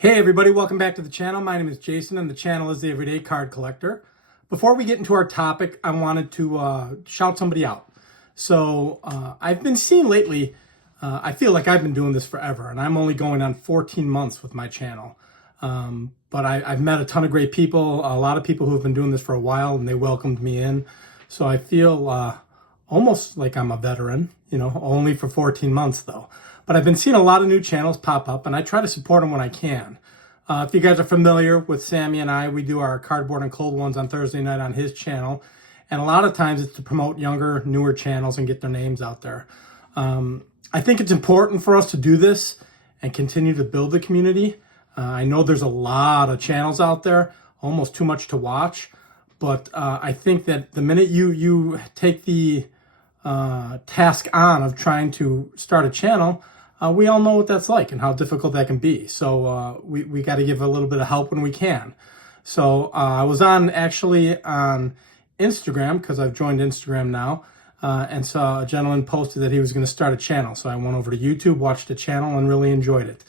Hey everybody, welcome back to the channel. My name is Jason and the channel is The Everyday Card Collector. Before we get into our topic, I wanted to shout somebody out. So I've been seeing lately, I feel like I've been doing this forever and I'm only going on 14 months with my channel. But I've met a ton of great people, a lot of people who have been doing this for a while and they welcomed me in. So I feel almost like I'm a veteran, only for 14 months though. But I've been seeing a lot of new channels pop up, and I try to support them when I can. If you guys are familiar with Sammy and I, we do our cardboard and cold ones on Thursday night on his channel. And a lot of times it's to promote younger, newer channels and get their names out there. I think it's important for us to do this and continue to build the community. I know there's a lot of channels out there, almost too much to watch. But I think that the minute you take the task on of trying to start a channel, we all know what that's like and how difficult that can be. So we got to give a little bit of help when we can. So I was actually on Instagram, because I've joined Instagram now, and saw a gentleman posted that he was going to start a channel. So I went over to YouTube, watched the channel, and really enjoyed it.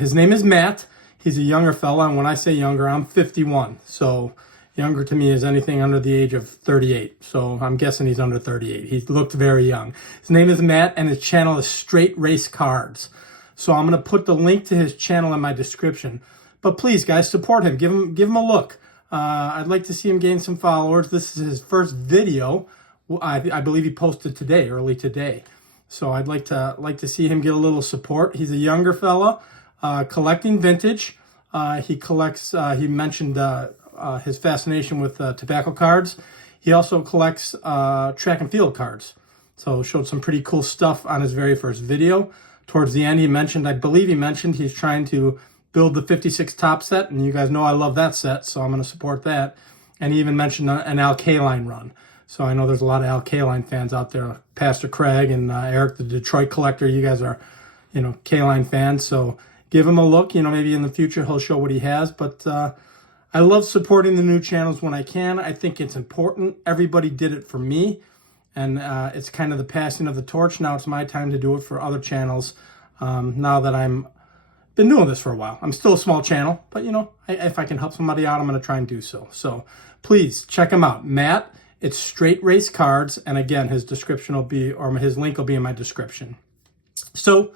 His name is Matt. He's a younger fella, and when I say younger, I'm 51. So younger to me is anything under the age of 38. So I'm guessing he's under 38. He looked very young. His name is Matt, and his channel is Straight Race Cards. So I'm going to put the link to his channel in my description. But please, guys, support him. Give him a look. I'd like to see him gain some followers. This is his first video. I believe he posted today, early today. So I'd like to see him get a little support. He's a younger fella, collecting vintage. He collects. He mentioned his fascination with tobacco cards. He also collects track and field cards. So showed some pretty cool stuff on his very first video. Towards the end, I believe he mentioned he's trying to build the 56 Topps set, and you guys know I love that set, so I'm going to support that. And he even mentioned an Al Kaline run. So I know there's a lot of Al Kaline fans out there. Pastor Craig and Eric, the Detroit collector, you guys are, Kaline fans. So give him a look. Maybe in the future he'll show what he has, but I love supporting the new channels when I can. I think it's important. Everybody did it for me, and it's kind of the passing of the torch. Now it's my time to do it for other channels. Now that I'm been doing this for a while, I'm still a small channel, but if I can help somebody out, I'm going to try and do so. So please check him out, Matt. It's Straight Race Cards, and again, his description will be, or his link will be in my description. So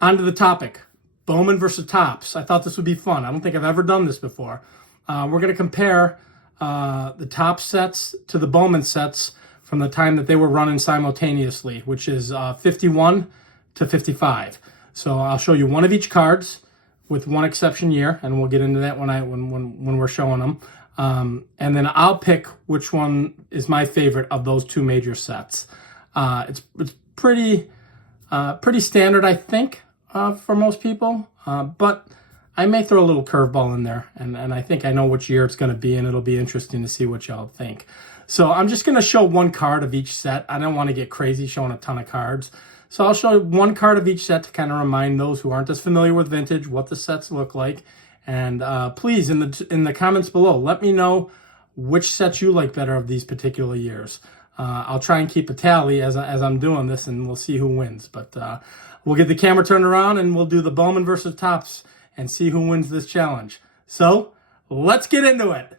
on to the topic: Bowman versus Topps. I thought this would be fun. I don't think I've ever done this before. We're going to compare the Topps sets to the Bowman sets from the time that they were running simultaneously, which is 51 to 55. So I'll show you one of each cards with one exception year, and we'll get into that when we're showing them. And then I'll pick which one is my favorite of those two major sets. It's pretty standard, I think, for most people, but I may throw a little curveball in there, and I think I know which year it's going to be, and it'll be interesting to see what y'all think. So I'm just going to show one card of each set. I don't want to get crazy showing a ton of cards. So I'll show one card of each set to kind of remind those who aren't as familiar with vintage what the sets look like. And please, in the comments below, let me know which sets you like better of these particular years. I'll try and keep a tally as I'm doing this, and we'll see who wins. But we'll get the camera turned around, and we'll do the Bowman versus Topps and see who wins this challenge. So let's get into it.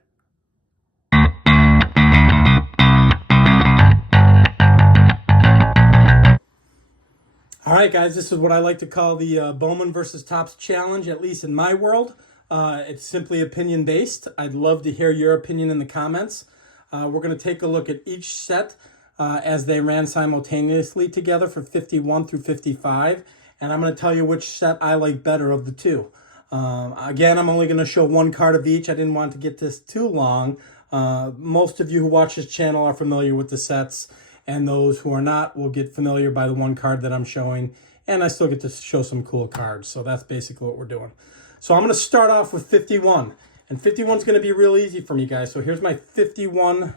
All right, guys, this is what I like to call the Bowman versus Topps challenge, at least in my world. It's simply opinion-based. I'd love to hear your opinion in the comments. We're going to take a look at each set as they ran simultaneously together for 51 through 55, and I'm going to tell you which set I like better of the two. Again, I'm only going to show one card of each. I didn't want to get this too long. Most of you who watch this channel are familiar with the sets, and those who are not will get familiar by the one card that I'm showing, and I still get to show some cool cards. So that's basically what we're doing. So I'm going to start off with 51, and 51 is going to be real easy for me, guys. So here's my 51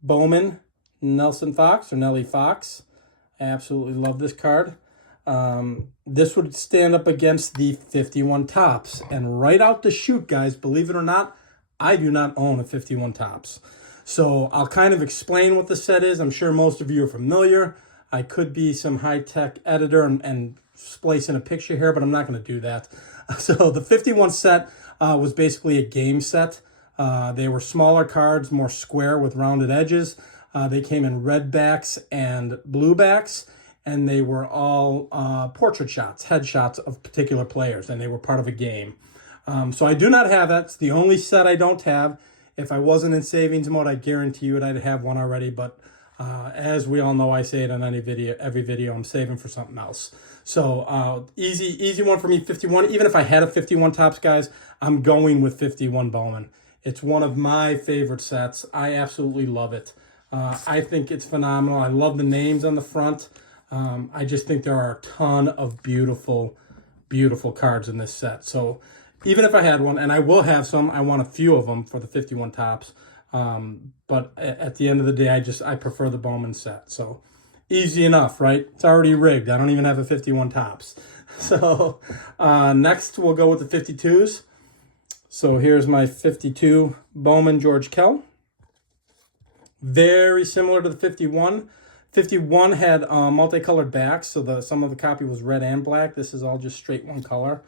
Bowman Nelson Fox, or Nelly Fox. I absolutely love this card. This would stand up against the 51 Topps, and right out the chute, guys, believe it or not, I do not own a 51 Topps. So I'll kind of explain what the set is. I'm sure most of you are familiar. I could be some high-tech editor and splice in a picture here, but I'm not going to do that. So the 51 set was basically a game set. They were smaller cards, more square with rounded edges. They came in red backs and blue backs, and they were all portrait shots, headshots of particular players, and they were part of a game. So I do not have that. It's the only set I don't have. If I wasn't in savings mode, I guarantee you I'd have one already, but as we all know, I say it on every video, I'm saving for something else. So easy one for me, 51. Even if I had a 51 Topps, guys, I'm going with 51 Bowman. It's one of my favorite sets. I absolutely love it. I think it's phenomenal. I love the names on the front. I just think there are a ton of beautiful, beautiful cards in this set. So even if I had one, and I will have some, I want a few of them for the 51 Topps. But at the end of the day, I prefer the Bowman set. So easy enough, right? It's already rigged. I don't even have a 51 Topps. So next we'll go with the 52s. So here's my 52 Bowman George Kell. Very similar to the 51. 51 had multicolored backs, so some of the copy was red and black. This is all just straight one color.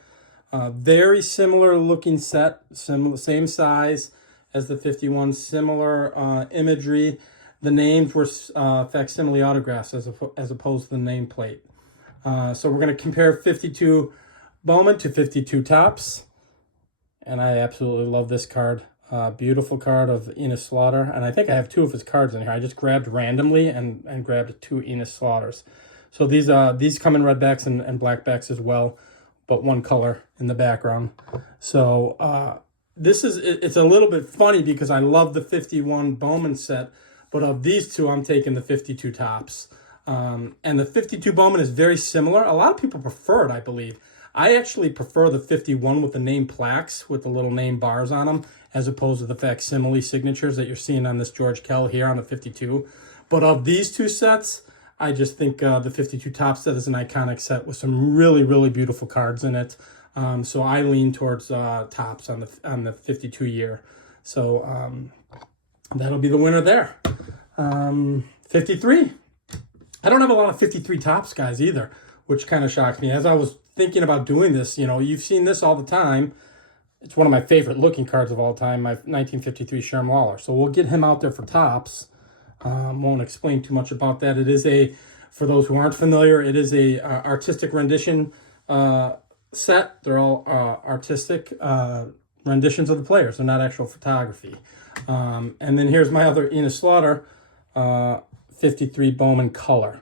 Very similar looking set, same size as the 51, similar imagery. The names were facsimile autographs as opposed to the nameplate. So we're going to compare 52 Bowman to 52 Topps. And I absolutely love this card. Beautiful card of Enos Slaughter. And I think I have two of his cards in here. I just grabbed randomly and grabbed two Enos Slaughters. So these come in red backs and black backs as well, but one color in the background. So it's a little bit funny because I love the 51 Bowman set, but of these two, I'm taking the 52 Topps. And the 52 Bowman is very similar. A lot of people prefer it, I believe. I actually prefer the 51 with the name plaques with the little name bars on them as opposed to the facsimile signatures that you're seeing on this George Kell here on the 52. But of these two sets, I just think the 52 Topps set is an iconic set with some really, really beautiful cards in it. So I lean towards Topps on the 52 year. So that'll be the winner there. 53. I don't have a lot of 53 Topps, guys, either, which kind of shocked me. As I was thinking about doing this, you've seen this all the time. It's one of my favorite looking cards of all time, my 1953 Sherm Lawler. So we'll get him out there for Topps. Won't explain too much about that. It is for those who aren't familiar, it is a artistic rendition set. They're all artistic renditions of the players. They're not actual photography. And then here's my other Enos Slaughter 53 Bowman color.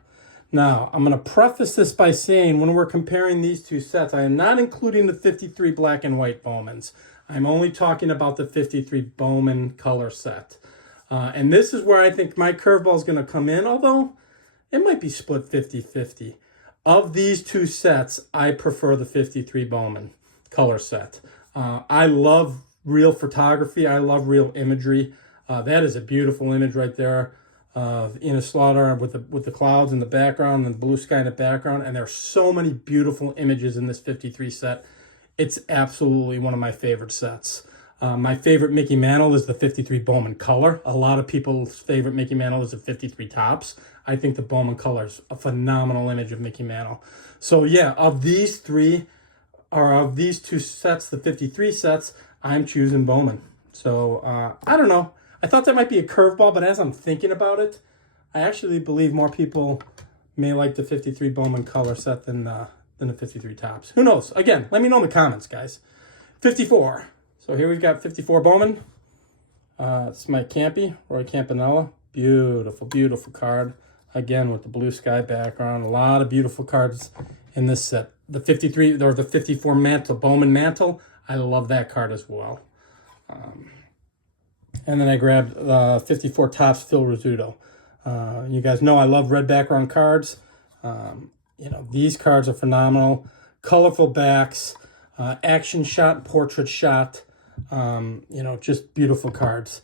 Now, I'm going to preface this by saying when we're comparing these two sets, I am not including the 53 black and white Bowmans. I'm only talking about the 53 Bowman color set. And this is where I think my curveball is going to come in, although it might be split 50-50. Of these two sets, I prefer the 53 Bowman color set. I love real photography. I love real imagery. That is a beautiful image right there. Enos Slaughter with the clouds in the background and the blue sky in the background. And there's so many beautiful images in this 53 set. It's absolutely one of my favorite sets. My favorite Mickey Mantle is the 53 Bowman color. A lot of people's favorite Mickey Mantle is the 53 Topps. I think the Bowman color is a phenomenal image of Mickey Mantle. So yeah, of these two sets, the 53 sets, I'm choosing Bowman. So I don't know. I thought that might be a curveball, but as I'm thinking about it, I actually believe more people may like the 53 Bowman color set than the 53 Topps. Who knows? Again, let me know in the comments, guys. 54. So here we've got 54 Bowman. It's my Campy, Roy Campanella. Beautiful, beautiful card. Again, with the blue sky background. A lot of beautiful cards in this set. The 53 or the 54 Mantle, Bowman Mantle. I love that card as well. And then I grabbed 54 Topps Phil Rizzuto. You guys know I love red background cards. These cards are phenomenal. Colorful backs, action shot, portrait shot. Just beautiful cards.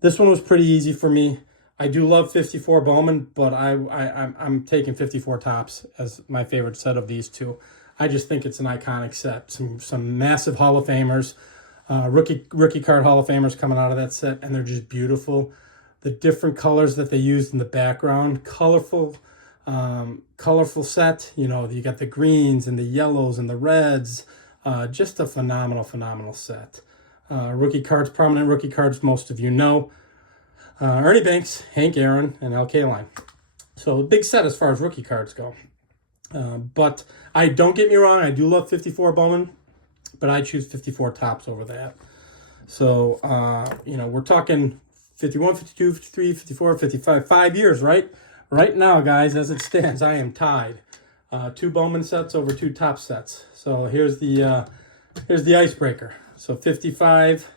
This one was pretty easy for me. I do love 54 Bowman, but I'm taking 54 Topps as my favorite set of these two. I just think it's an iconic set. Some massive Hall of Famers. Rookie card Hall of Famers coming out of that set, and they're just beautiful. The different colors that they used in the background, colorful set. You got the greens and the yellows and the reds, Just a phenomenal set. Rookie cards, prominent rookie cards, most of you know. Ernie Banks, Hank Aaron, and Al Kaline. So big set as far as rookie cards go. But don't get me wrong, I do love 54 Bowman, but I choose 54 Topps over that. So, we're talking 51, 52, 53, 54, 55, 5 years, right? Right now, guys, as it stands, I am tied. 2 Bowman sets over 2 Topps sets. So here's the icebreaker. So 55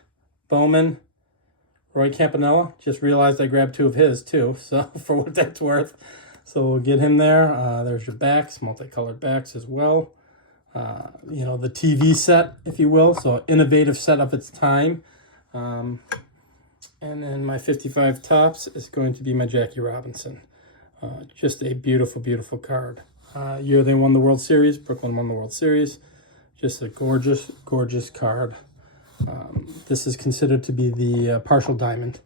Bowman, Roy Campanella. Just realized I grabbed 2 of his too, so for what that's worth. So we'll get him there. There's your backs, multicolored backs as well. The TV set, if you will. So innovative set of its time. And then my 55 Topps is going to be my Jackie Robinson. Just a beautiful card. Year they won the World Series. Brooklyn won the World Series. Just a gorgeous card. This is considered to be the partial diamond.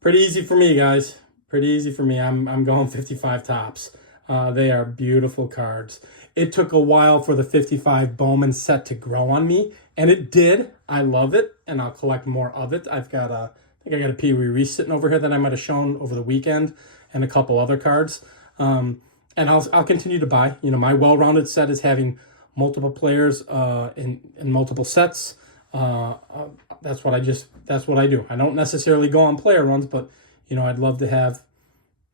Pretty easy for me, guys. Pretty easy for me. I'm going 55 Topps. They are beautiful cards. It took a while for the 55 Bowman set to grow on me, and it did. I love it, and I'll collect more of it. I think I got a Pee Wee Reese sitting over here that I might have shown over the weekend, and a couple other cards. And I'll continue to buy. My well-rounded set is having multiple players in multiple sets. That's what I do. I don't necessarily go on player runs, but I'd love to have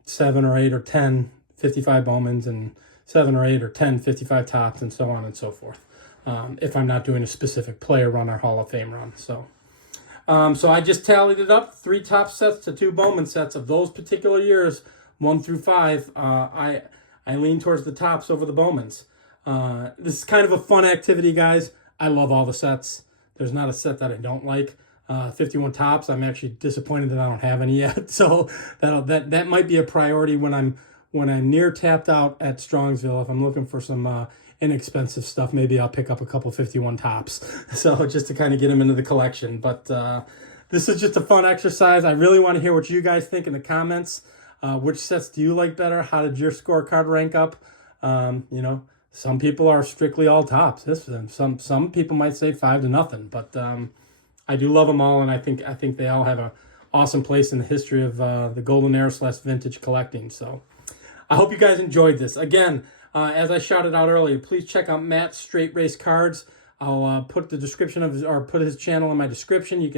7 or 8 or 10 55 Bowmans and 7 or 8 or 10 55 Topps and so on and so forth. If I'm not doing a specific player run or Hall of Fame run. So I just tallied it up, 3 Topps sets to 2 Bowman sets of those particular years, 1 through 5. I lean towards the Topps over the Bowmans. This is kind of a fun activity, guys. I love all the sets. There's not a set that I don't like. 51 Topps, I'm actually disappointed that I don't have any yet. So that might be a priority when I'm near tapped out at Strongsville. If I'm looking for some inexpensive stuff, maybe I'll pick up a couple 51 Topps. So just to kind of get them into the collection. But this is just a fun exercise. I really want to hear what you guys think in the comments. Which sets do you like better? How did your scorecard rank up? Some people are strictly all Topps. Some people might say 5-0, but I do love them all, and I think they all have an awesome place in the history of the golden era / vintage collecting. So I hope you guys enjoyed this. Again, as I shouted out earlier, please check out Matt's Straight Race Cards. I'll put the description of put his channel in my description. You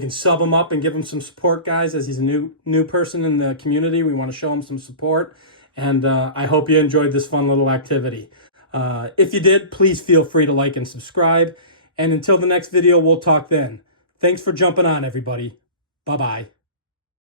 can sub him up and give him some support, guys, as he's a new person in the community. We want to show him some support, and I hope you enjoyed this fun little activity. If you did, please feel free to like and subscribe. And until the next video, we'll talk then. Thanks for jumping on, everybody. Bye-bye.